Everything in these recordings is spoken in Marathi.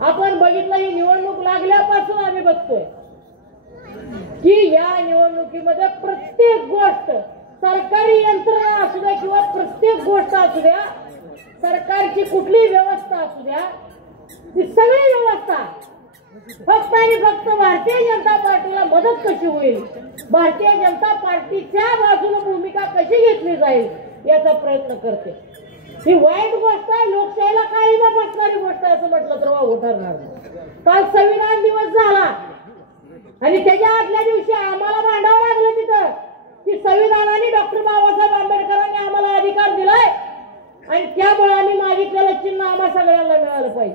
आपण बघितलं ही निवडणूक लागल्यापासून आम्ही बघतोय की या निवडणुकीमध्ये प्रत्येक गोष्ट सरकारी यंत्रणा असू द्या किंवा प्रत्येक गोष्ट असू द्या, सरकारची कुठली व्यवस्था असू द्या, ती सगळी व्यवस्था फक्त आणि फक्त भारतीय जनता पार्टीला मदत कशी होईल, भारतीय जनता पार्टीच्या बाजूने भूमिका कशी घेतली जाईल याचा प्रयत्न करते. ही वाईट गोष्ट आहे, लोकशाहीला काळीमा फासणारी गोष्ट आहे असं म्हटलं तर वाव ठरणार नाही. काल संविधान दिवस झाला आणि त्याच्या आदल्या दिवशी आम्हाला भांडावं लागलं तिथं की संविधानाने डॉक्टर बाबासाहेब आंबेडकरांनी आम्हाला अधिकार दिलाय आणि त्यामुळे आम्ही मागितलेलं चिन्ह आम्हा सगळ्यांना मिळालं पाहिजे.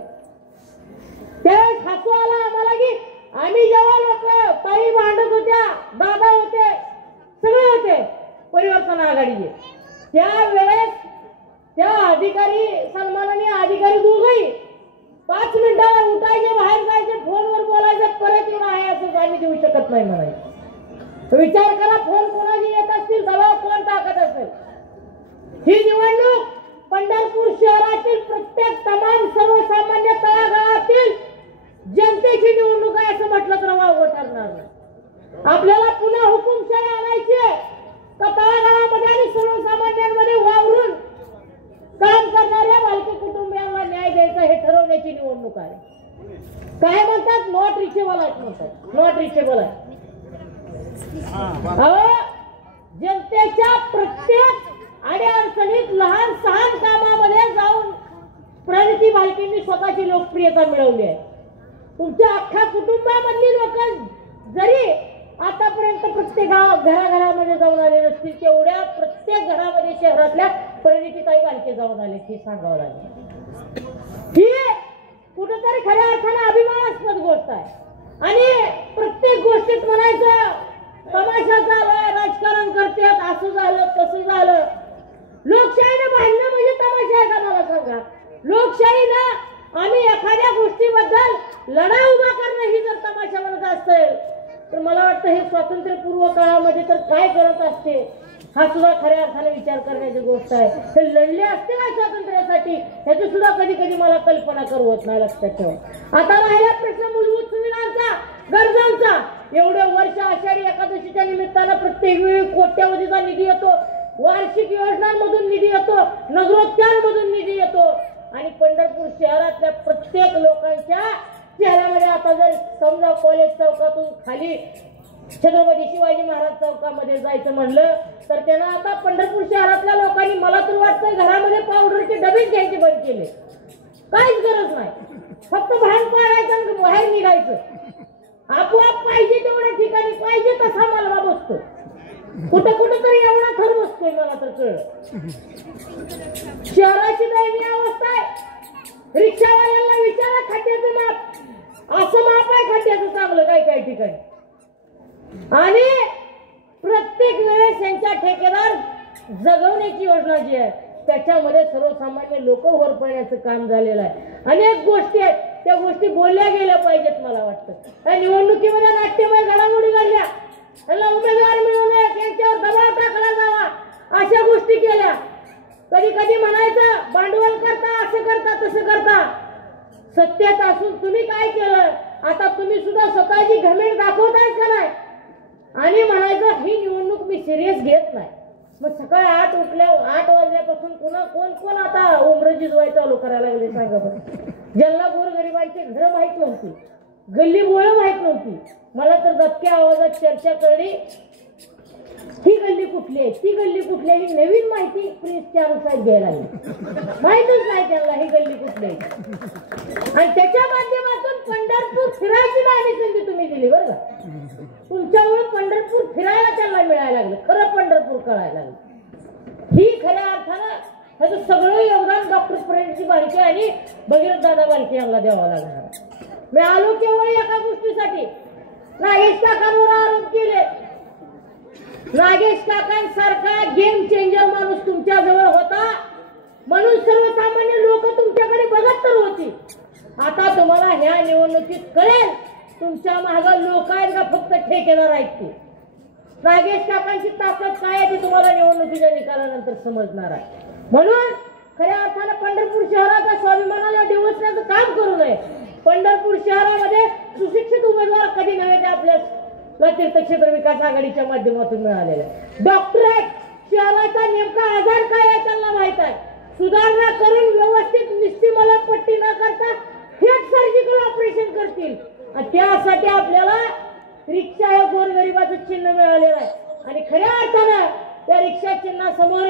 त्यावेळेस हसू आला आम्हाला की आम्ही जेव्हा लोक ताई भांडत होत्या, दादा होते, सगळे होते परिवर्तन आघाडीचे, त्यावेळेस त्या अधिकारी सन्माननीय अधिकारी दोघंही 5 मिनिटाला उठायचे, बाहेर जायचे, फोनवर बोलायचे, परत येऊन आहे असं आम्ही देऊ शकत नाही म्हणायचं. विचार करा, फोन कोणाची येत असतील, दबाव कोण टाकत असेल. ही निवडणूक पंढरपूर शहरातील प्रत्येक तमाम सर्वसामान्य तळागाळातील जनतेची निवडणूक आहे असं म्हटलं तर वावगं ठरणार नाही. आपल्याला पुन्हा हुकुमशाही आणायची का तळागाळामध्ये आणि सर्वसामान्यांमध्ये वावरून काम करणाऱ्या बालकी कुटुंबियांना न्याय द्यायचा हे ठरवण्याची निवडणूक आहे. काय म्हणतात, नॉट रिचेबल आहेत म्हणतात, नॉट रिचेबल आहे. जनतेच्या प्रत्येक आणि अडचणीत लहान सहान कामामध्ये जाऊन प्रणिती बालकींनी स्वतःची लोकप्रियता मिळवली आहे. तुमच्या अख्ख्या कुटुंबामधली लोक जरी आतापर्यंत प्रत्येक घराघरामध्ये जाऊन आले नसतील, तेवढ्या प्रत्येक घरामध्ये शहरातल्या प्रणितीताई बालके जाऊन आले ही सांगावं लागेल. ही कुठेतरी खऱ्या अर्थाने अभिमानास्पद गोष्ट आहे आणि प्रत्येक गोष्टीत म्हणायचं तमाशा झालाय, राजकारण करतात, असं झालं तसं झालं. लोकशाहीनं भांडणं म्हणजे तमाशा आहे का मला सांगा? लोकशाहीनं आम्ही एखाद्या गोष्टीबद्दल लढा उभा करणं ही जर तमाशा म्हणत असेल तर मला वाटतं हे स्वातंत्र्यपूर्व काळामध्ये तर काय करत असते हा सुद्धा खऱ्या अर्थाने विचार करण्याची गोष्ट आहे. हे लढले असते ना स्वातंत्र्यासाठी, ह्याची सुद्धा कधी कधी मला कल्पना करवत नाही. लक्षात ठेवा. आता राहिला प्रश्न मूलभूत सुविधांचा, गरजांचा. एवढे वर्ष आषाढी एकादशीच्या निमित्तानं प्रत्येक वेळी कोट्यावधीचा निधी येतो, वार्षिक योजनांमधून निधी येतो, नगरोत्थानमधून निधी येतो आणि पंढरपूर शहरातल्या प्रत्येक लोकांच्या चेहऱ्यामध्ये आता जर समजा कॉलेज चौकातून खाली छत्रपती शिवाजी महाराज चौकामध्ये जायचं म्हणलं तर त्यांना आता पंढरपूर शहरातल्या लोकांनी मला तर वाटतं घरामध्ये पावडरचे डबेच घ्यायचे बंद केले. काहीच गरज नाही, फक्त भान पाळायचं आणि बाहेर निघायचं. आपोआप पाहिजे तेवढ्या ठिकाणी पाहिजे तसा मालवा बसतो. कुठं कुठं तरी एवढा थर बसतोय मला तर कळलं. शहराची दयनीय अवस्था आहे. रिक्षावाल्यांना विचारा खड्ड्याचं माप, असं माप आहे खड्ड्याचं चांगलं काय काय ठिकाणी. आणि प्रत्येक वेळेस त्यांच्या ठेकेदार जगवण्याची योजना जी आहे त्याच्यामध्ये सर्वसामान्य लोक वर पडण्याचं काम झालेलं आहे. अनेक गोष्टी आहेत, त्या गोष्टी बोलल्या गेल्या पाहिजेत. मला वाटतं त्या निवडणुकीमध्ये नाट्यमय घडामोडी घडल्या, त्यांना उमेदवार मिळू नये, त्यांच्यावर दबाव टाकला जावा, अशा गोष्टी केल्या. कधी कधी म्हणायचं भांडवल करता, असं करता तसं करता. सत्यात असून तुम्ही काय केलं, आता तुम्ही सुद्धा स्वतःची घमेंड दाखवताय का नाही आणि म्हणायचं ही निवडणूक मी सिरियस घेत नाही. मग सकाळी 8 वाजल्यापासून पुन्हा कोण कोण आता उमरजी जोय चालू करायला लागले सांगा बरं. ज्यांना गोरगरिबांची घरं माहित नव्हती, गल्ली बोळं माहित नव्हती, मला तर दबक्या आवाजात चर्चा करणे ही गल्ली कुठली आहे, ती गल्ली कुठली आहे, ही नवीन माहिती प्रिन्स चारू साहेब घ्यायला लागली. माहितच नाही त्यांना ही गल्ली कुठली आहे. आणि त्याच्या माध्यमातून पंढरपूर फिरायची नाही संधी तुम्ही दिली बरं का. तुमच्यामुळे पंढरपूर फिरायला त्यांना मिळायला लागलं, खरं पंढरपूर कळायला लागलं. ही खऱ्या अर्थानं ह्याचं सगळं योगदान डॉक्टर प्रणिती बालके आणि भगीरथ दादा बालके यांना द्यावं लागणार. मी आलो केवळ एका गोष्टीसाठी, नागेश काकांवर आरोप केले. नागेश काकांसारखा गेम चेंजर माणूस तुमच्या जवळ होता म्हणून सर्वसामान्य लोक तुमच्याकडे बघत तर होती. आता तुम्हाला ह्या निवडणुकीत कळेल तुमच्या मागे लोक आहेत का फक्त ठेकेदार आहेत ते. नागेश काकांची ताकद काय आहे ते तुम्हाला निवडणुकीच्या निकालानंतर समजणार आहे. म्हणून खऱ्या अर्थानं पंढरपूर शहराच्या स्वाभिमानाला डिवचण्याचं काम करू नये. तीर्थ क्षेत्र विकास आघाडीच्या माध्यमातून मिळालेला आहे. डॉक्टरेट शहराचा नेमका आजार काय आहे त्यांना माहित आहे. सुधारणा करून व्यवस्थित निस्ती मलमपट्टी न करता थेट सर्जिकल ऑपरेशन करतील. आणि त्यासाठी आपल्याला रिक्षा हे गोरगरिबाचं चिन्ह मिळालेलं आहे. आणि खऱ्या अर्थानं त्या रिक्षा चिन्हासमोर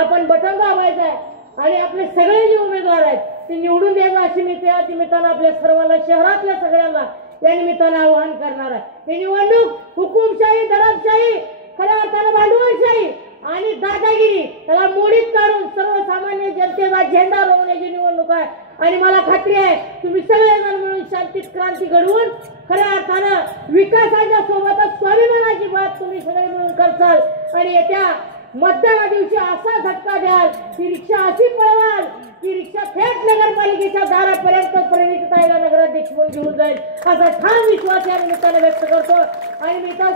आपण बटन दाबायचं आहे आणि आपले सगळे जे उमेदवार आहेत ते निवडून द्यायचं अशी मी त्या निमित्तानं आपल्या सर्वांना शहरातल्या सगळ्यांना या निमित्तानं आवाहन करणार आहे. ही निवडणूक हुकुमशाही, दडपशाही, खऱ्या अर्थानं भांडवलशाही आणि दादागिरी त्याला मोडीत काढून सर्वसामान्य जनतेचा झेंडा रोवण्याची निवडणूक आहे. आणि मला खात्री आहे तुम्ही सगळेजण मिळून शांतीत क्रांती घडवून खऱ्या अर्थानं विकासाच्या सोबतच स्वाभिमानाची बात तुम्ही सगळे मिळून करसाल. आणि येत्या मतदाना दिवशी असा झटका द्याल की रिक्षा अशी पळवाल की रिक्षा थेट नगरपालिकेच्या दारापर्यंत प्रणिताईला नगराध्यक्ष म्हणून घेऊन जाईल असा ठाम विश्वास या निमित्तानं व्यक्त करतो. आणि मी तर